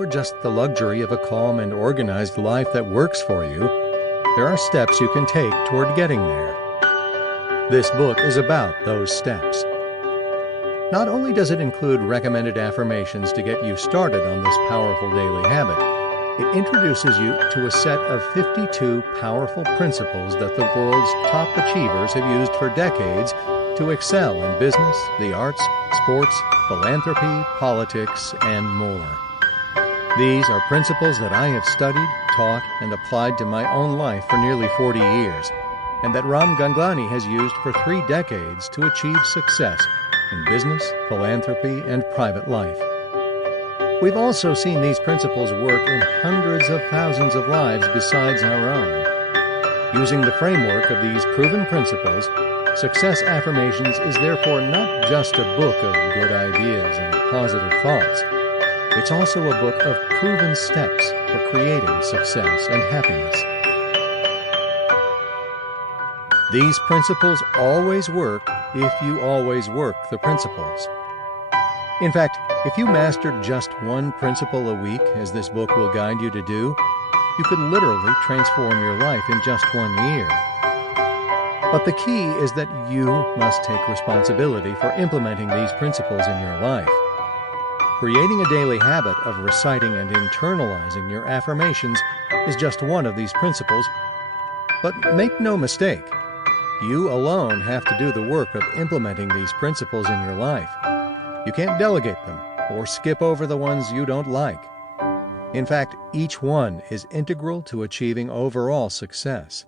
or just the luxury of a calm and organized life that works for you, there are steps you can take toward getting there. This book is about those steps. Not only does it include recommended affirmations to get you started on this powerful daily habit, it introduces you to a set of 52 powerful principles that the world's top achievers have used for decades to excel in business, the arts, sports, philanthropy, politics, and more. These are principles that I have studied, taught, and applied to my own life for nearly 40 years, and that Ram Ganglani has used for 3 decades to achieve success in business, philanthropy, and private life. We've also seen these principles work in hundreds of thousands of lives besides our own. Using the framework of these proven principles, Success Affirmations is therefore not just a book of good ideas and positive thoughts. It's also a book of proven steps for creating success and happiness. These principles always work if you always work the principles. In fact, if you mastered just one principle a week, as this book will guide you to do, you could literally transform your life in just 1 year. But the key is that you must take responsibility for implementing these principles in your life. Creating a daily habit of reciting and internalizing your affirmations is just one of these principles. But make no mistake, you alone have to do the work of implementing these principles in your life. You can't delegate them or skip over the ones you don't like. In fact, each one is integral to achieving overall success.